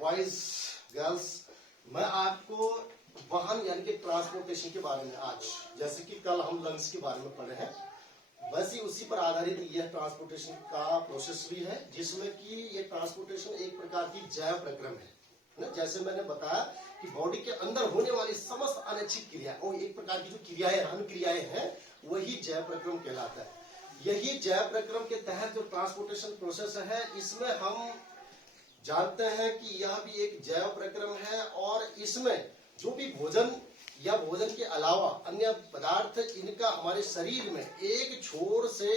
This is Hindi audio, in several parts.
बॉयज गर्ल्स, मैं आपको वाहन यानी कि ट्रांसपोर्टेशन के बारे में आज, जैसे कि कल हम लंग्स के बारे में पढ़े हैं, वैसे उसी पर आधारित यह ट्रांसपोर्टेशन का प्रोसेस भी है, जिसमें कि ये ट्रांसपोर्टेशन एक प्रकार की जैव प्रक्रम है ना। जैसे मैंने बताया कि बॉडी के अंदर होने वाली समस्त अनैच्छिक क्रिया और एक प्रकार की जो क्रियाएं अनुक्रियाएं हैं वही जैव प्रक्रम कहलाता है। यही जैव प्रक्रम के तहत जो ट्रांसपोर्टेशन प्रोसेस है, इसमें हम जानते हैं कि यह भी एक जैव प्रक्रम है और इसमें जो भी भोजन या भोजन के अलावा अन्य पदार्थ, इनका हमारे शरीर में एक छोर से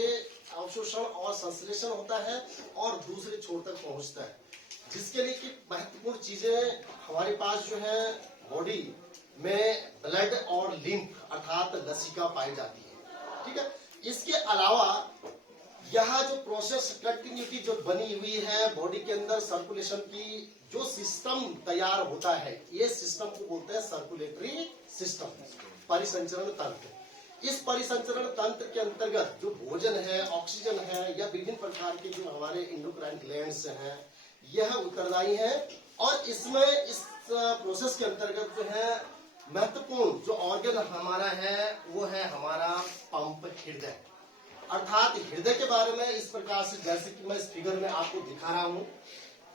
अवशोषण और संश्लेषण होता है और दूसरे छोर तक पहुंचता है, जिसके लिए कि महत्वपूर्ण चीजें हमारे पास जो है बॉडी में ब्लड और लिम्फ अर्थात लसिका पाई जाती है। ठीक है, इसके अलावा यह जो प्रोसेस कंटिन्यूटी जो बनी हुई है बॉडी के अंदर सर्कुलेशन की, जो सिस्टम तैयार होता है, ये सिस्टम को बोलते हैं सर्कुलेटरी सिस्टम, परिसंचरण तंत्र। इस परिसंचरण तंत्र के अंतर्गत जो भोजन है, ऑक्सीजन है या विभिन्न प्रकार के जो हमारे एंडोक्राइन ग्लैंड्स हैं, यह उत्तरदायी है। और इसमें इस प्रोसेस के अंतर्गत जो है महत्वपूर्ण जो ऑर्गन हमारा है वो है हमारा पंप हृदय। अर्थात हृदय के बारे में इस प्रकार से, जैसे कि मैं इस फिगर में आपको दिखा रहा हूं,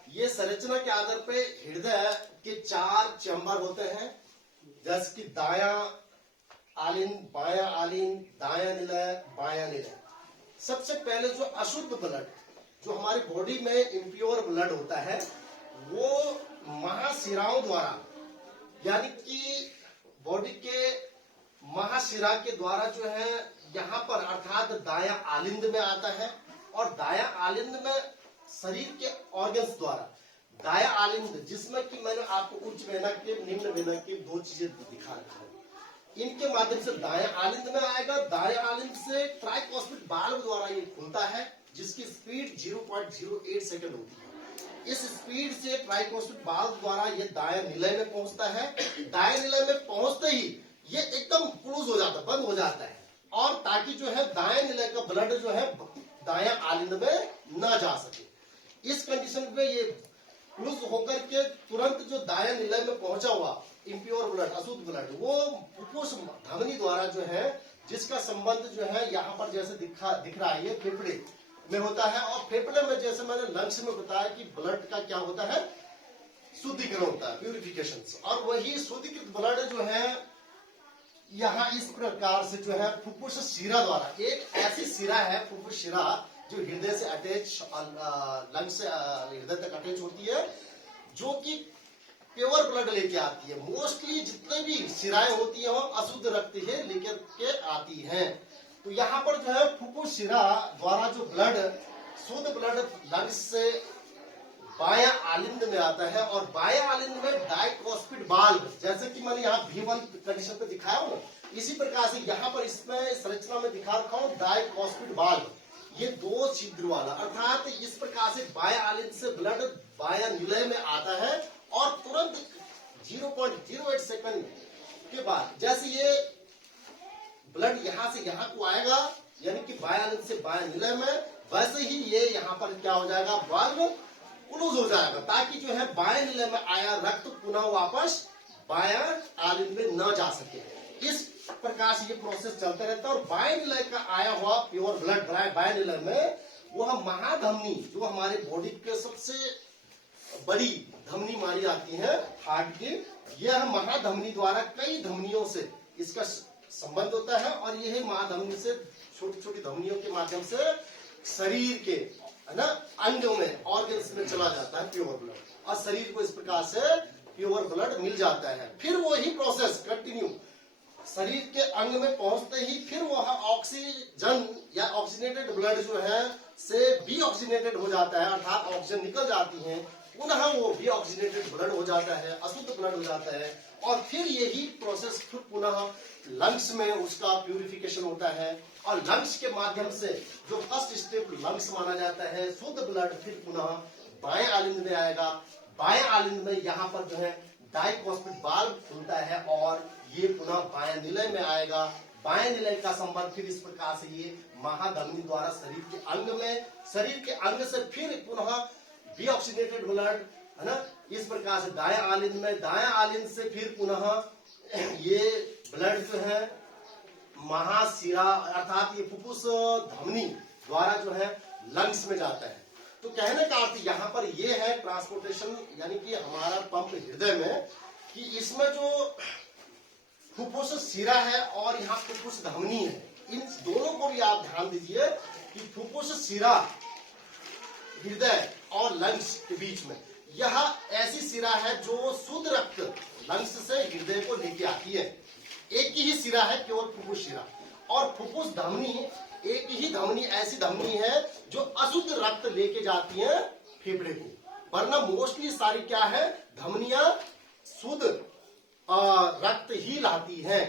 ये संरचना के आधार पे हृदय के 4 चैम्बर होते हैं, जैसे कि दायां आलिंद, बायां आलिंद, दायां निलय, बायां निलय। सबसे पहले जो अशुद्ध ब्लड, जो हमारी बॉडी में इम्प्योर ब्लड होता है, वो महाशिराओं द्वारा यानी कि बॉडी के महाशिरा के द्वारा जो है यहाँ पर अर्थात दायां आलिंद में आता है। और दायां आलिंद में शरीर के ऑर्गन्स द्वारा, दायां आलिंद जिसमें कि मैंने आपको उच्च वेनक के निम्न वेनक के 2 चीजें दिखा रखी है, इनके माध्यम से दायां आलिंद में आएगा। दायां आलिंद से ट्राइकोस्पिड वाल्व द्वारा ये खुलता है, जिसकी स्पीड 0.08 सेकंड होती है। इस स्पीड से ट्राइकोस्पिड वाल्व द्वारा ये दायां निलय में पहुंचता है। दायां निलय में पहुंचते ही ये एकदम क्लोज हो जाता है, बंद हो जाता है, और ताकि जो है दायां निलय का ब्लड जो है दायां आलिंद में ना जा सके। इस कंडीशन में ये क्लोज होकर के तुरंत जो दायां निलय में पहुंचा हुआ इम्प्योर ब्लड, अशुद्ध ब्लड, वो फुफ्फुस धमनी द्वारा जो है, जिसका संबंध जो है यहाँ पर जैसे दिख रहा है, ये फेफड़े में होता है। और फेफड़े में जैसे मैंने लंग्स में बताया कि ब्लड का क्या होता है, शुद्धिकरण होता है, प्यूरिफिकेशन। और वही शुद्धिकृत ब्लड जो है यहाँ इस प्रकार से जो है फुफ्फुस शिरा द्वारा, एक ऐसी शिरा है फुफ्फुस शिरा जो हृदय से अटैच, लंग से हृदय तक अटैच होती है, जो कि प्योर ब्लड लेके आती है। मोस्टली जितने भी शिराएं होती है वो अशुद्ध रक्त ही लेकर के आती हैं। तो यहाँ पर जो है फुफ्फुस शिरा द्वारा जो ब्लड, शुद्ध ब्लड लंग्स से बायां आलिंद में आता है, और बायां आलिंद में डाइकोस्पिड वाल्व, जैसे कि मैंने यहाँ V1 कंडीशन पे दिखाया हूँ, इसी प्रकार से यहाँ पर इसमें संरचना में दिखा रखा हूँ डाइकोस्पिड वाल्व, ये 2 छिद्र वाला। अर्थात इस प्रकार से बायां आलिंद से ब्लड बायां निलय में आता है और तुरंत 0.08 सेकंड के बाद जैसे ये ब्लड यहाँ से यहाँ को आएगा, यानी कि बायां आलिंद से बायां निलय में, वैसे ही ये यहाँ पर क्या हो जाएगा, वाल्व क्लोज हो जाएगा, ताकि जो है बाएं निलय में आया रक्त पुनः वापस बायां आलिंद में न जा सके। इस प्रकार से ये प्रोसेस चलता रहता है। और बाएं निलय का आया हुआ प्योर ब्लड बाएं निलय में, वह महाधमनी, जो हमारे बॉडी के सबसे बड़ी धमनी मानी जाती है हार्ट की, यह महाधमनी द्वारा कई धमनियों से इसका संबंध होता है, और यही महाधमनी से छोटी छोटी धमनियों के माध्यम से शरीर के, है ना, अंगों में, ऑर्गन्स में चला जाता है प्योर ब्लड, और शरीर को इस प्रकार से प्योर ब्लड मिल जाता है। फिर वही प्रोसेस कंटिन्यू शरीर के अंग में पहुंचते ही फिर वह ऑक्सीजन या ऑक्सीनेटेड ब्लड जो है से डीऑक्सीनेटेड हो जाता है, अर्थात ऑक्सीजन निकल जाती है, पुनः वो डीऑक्सीनेटेड ब्लड हो जाता है, अशुद्ध ब्लड हो जाता है। और फिर यही प्रोसेस फिर पुनः लंग्स में उसका प्यूरिफिकेशन होता है, और लंग्स के माध्यम से जो फर्स्ट स्टेप लंग्स माना जाता है, शुद्ध ब्लड फिर पुनः बाएं आलिंद में आएगा। बाएं आलिंद में यहाँ पर जो है डाइकोस्पिड वाल्व खुलता है और ये पुनः बाएं निलय में आएगा। बाएं निलय का संबंध फिर इस प्रकार से ये महाधमनी द्वारा शरीर के अंग में, शरीर के अंग से फिर पुनः डीऑक्सीनेटेड ब्लड है ना। इस प्रकार से दाएं आलिंद में, दाएं आलिंद से फिर पुनः ये ब्लड जो है महाशिरा अर्थात ये फुफ्फुस धमनी द्वारा जो है लंग्स में जाता है। तो कहने का अर्थ यहाँ पर ये है ट्रांसपोर्टेशन, यानी कि हमारा पंप हृदय में, कि इसमें जो फुफ्फुस शिरा है और यहाँ फुफ्फुस धमनी है, इन दोनों को भी आप ध्यान दीजिए कि फुफ्फुस शिरा हृदय और लंग्स के बीच में यह ऐसी शिरा है जो शुद्ध रक्त लंग्स से हृदय को लेके आती है। एक ही शिरा है केवल फुफ्फुस शिरा, और फुफ्फुस धमनी एक ही धमनी, ऐसी धमनी है जो अशुद्ध रक्त लेके जाती है फेफड़े को। वरना मोस्टली सारी क्या है, धमनियां शुद्ध रक्त ही लाती हैं,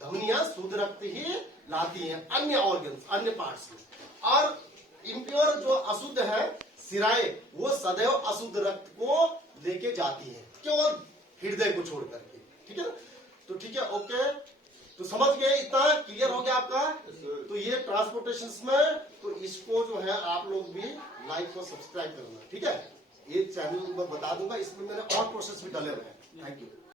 धमनियां शुद्ध रक्त ही लाती हैं अन्य ऑर्गन्स, अन्य पार्ट्स में। और इम्प्योर जो अशुद्ध है सिराएं, वो सदैव अशुद्ध रक्त को लेके जाती है, केवल हृदय को छोड़ करके। ठीक है ना, तो ठीक है, ओके, तो समझ गए, इतना क्लियर हो गया आपका। तो ये ट्रांसपोर्टेशन में, तो इसको जो है आप लोग भी लाइक और सब्सक्राइब करना, ठीक है। ये चैनल मैं बता दूंगा, इसमें मैंने और प्रोसेस भी डाले हुए हैं। Thank you.